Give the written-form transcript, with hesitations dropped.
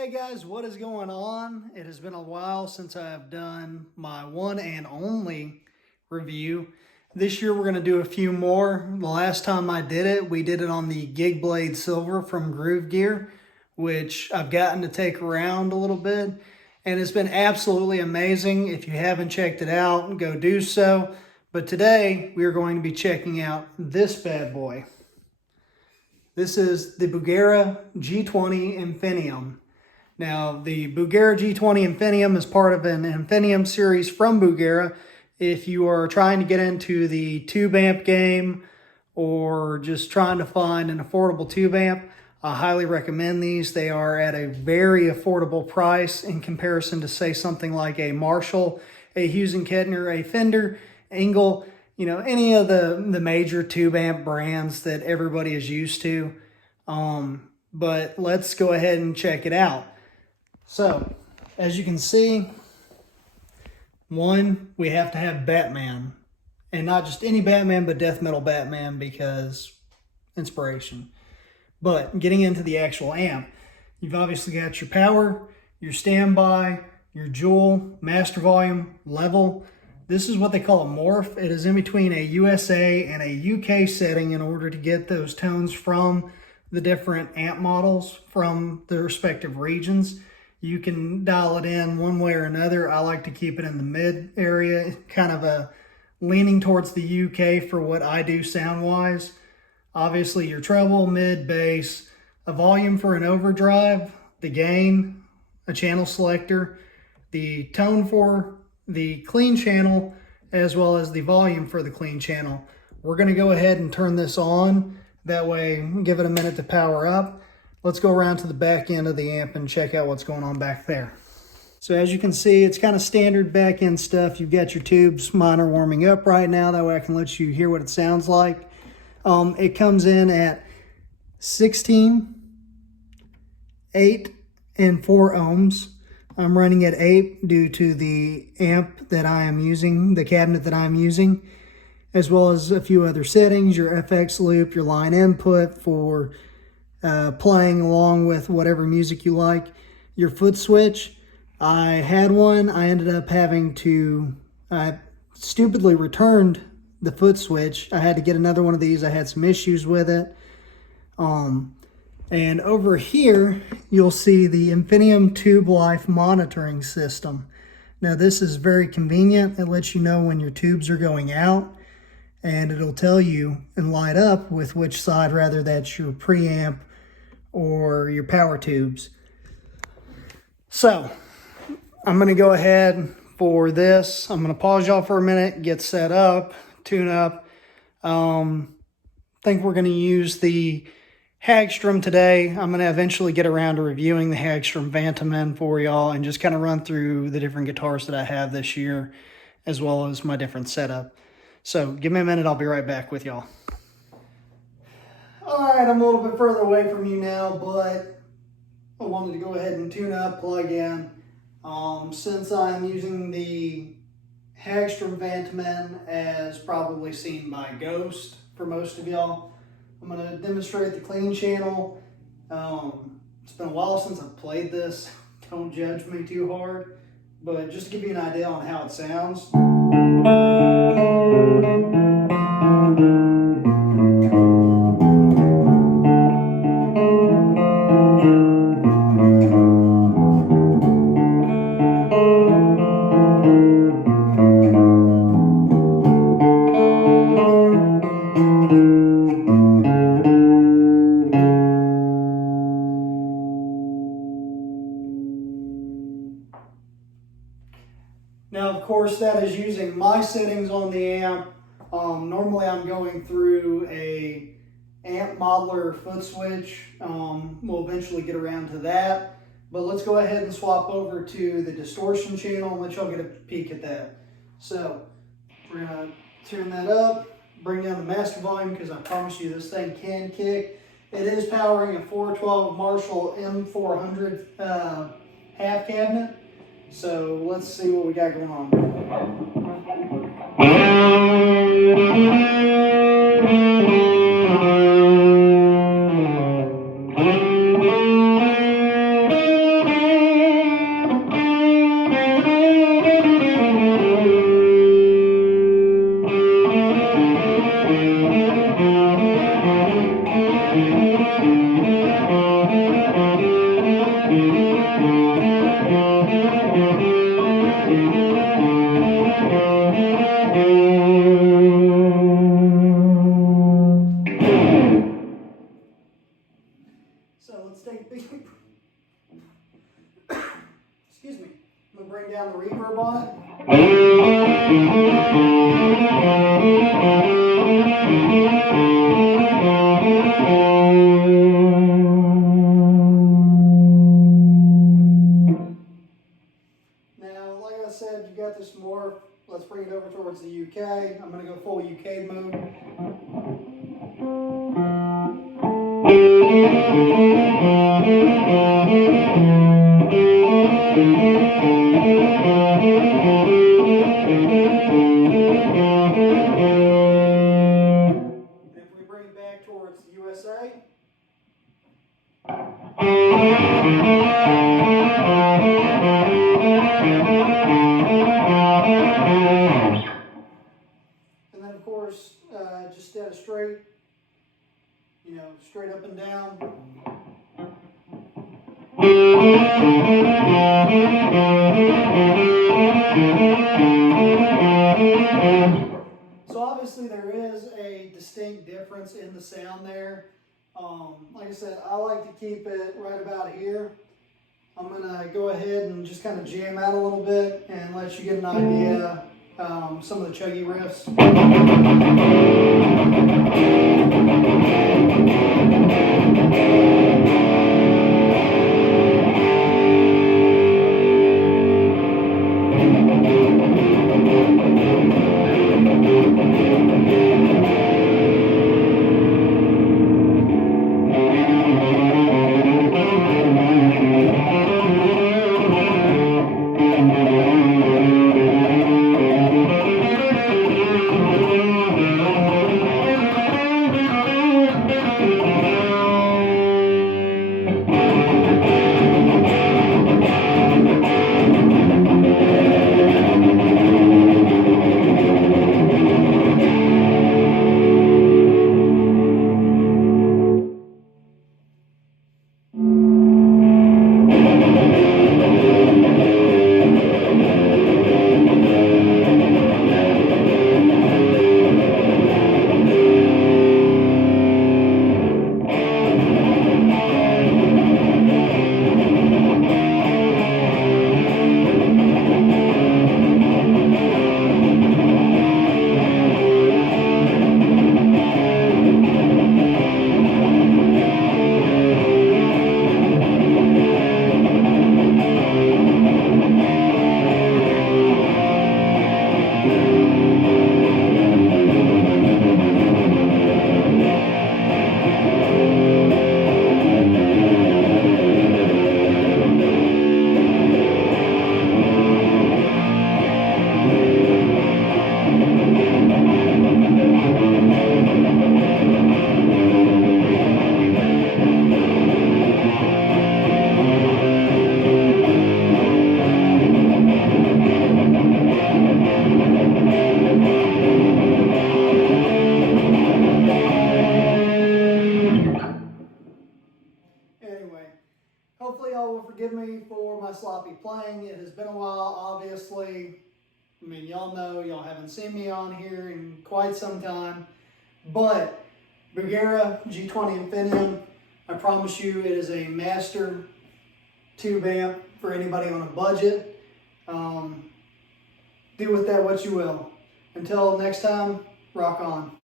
Hey guys, what is going on? It has been a while since I have done my one and only review. This year we're going to do a few more. The last time I did it, we did it on the Gig Blade Silver from Groove Gear, which I've gotten to take around a little bit. And it's been absolutely amazing. If you haven't checked it out, go do so. But today we are going to be checking out this bad boy. This is the Bugera G20 Infinium. Now, the Bugera G20 Infinium is part of an Infinium series from Bugera. If you are trying to get into the tube amp game or just trying to find an affordable tube amp, I highly recommend these. They are at a very affordable price in comparison to, say, something like a Marshall, a Hughes & Kettner, a Fender, Engel, any of the major tube amp brands that everybody is used to. But let's go ahead and check it out. So, as you can see, one, we have to have Batman. And not just any Batman, but death metal Batman, because inspiration. But getting into the actual amp, you've obviously got your power, your standby, your jewel, master volume, level. This is what they call a morph. It is in between a USA and a UK setting in order to get those tones from the different amp models from the respective regions. You can dial it in one way or another. I like to keep it in the mid area, kind of a leaning towards the UK for what I do sound-wise. Obviously your treble, mid, bass, a volume for an overdrive, the gain, a channel selector, the tone for the clean channel, as well as the volume for the clean channel. We're going to go ahead and turn this on. That way, give it a minute to power up. Let's go around to the back end of the amp and check out what's going on back there. So as you can see, it's kind of standard back end stuff. You've got your tubes. Mine are warming up right now. That way I can let you hear what it sounds like. It comes in at 16, 8, and 4 ohms. I'm running at 8 due to the amp that I am using, the cabinet that I'm using, as well as a few other settings, your FX loop, your line input for playing along with whatever music you like. Your foot switch, I had one. I ended up having to, stupidly returned the foot switch. I had to get another one of these. I had some issues with it. And over here, you'll see the Infinium Tube Life monitoring system. Now this is very convenient. It lets you know when your tubes are going out, and it'll tell you and light up with which side, rather that's your preamp or your power tubes. So I'm going to go ahead for this. I'm going to pause y'all for a minute, get set up, tune up. I think we're going to use the Hagstrom today. I'm going to eventually get around to reviewing the Hagstrom Vantamen for y'all and just kind of run through the different guitars that I have this year, as well as my different setup. So give me a minute, I'll be right back with y'all. All right, I'm a little bit further away from you now, but I wanted to go ahead and tune up, plug in. Since I'm using the Hagstrom Vantamen, as probably seen by Ghost for most of y'all, I'm going to demonstrate the clean channel. It's been a while since I've played this. Don't judge me too hard, but just to give you an idea on how it sounds. Now, of course, that is using my settings on the amp. Normally, I'm going through a amp modeler foot switch. We'll eventually get around to that. But let's go ahead and swap over to the distortion channel and let y'all get a peek at that. So, we're going to turn that up, bring down the master volume, because I promise you this thing can kick. It is powering a 412 Marshall M400 half cabinet. So let's see what we got going on. Excuse me. I'm going to bring down the reverb on it. Now, like I said, you got this morph. Let's bring it over towards the UK. I'm going to go full UK mode. If we bring it back towards the USA, and then of course, just at a straight, straight up and down. So obviously there is a distinct difference in the sound there. Like I said, I like to keep it right about here. I'm going to go ahead and just kind of jam out a little bit and let you get an idea some of the chuggy riffs. Hopefully y'all will forgive me for my sloppy playing. It has been a while, obviously. I mean, y'all know, y'all haven't seen me on here in quite some time. But Bugera G20 Infinium, I promise you it is a master tube amp for anybody on a budget. Do with that what you will. Until next time, rock on.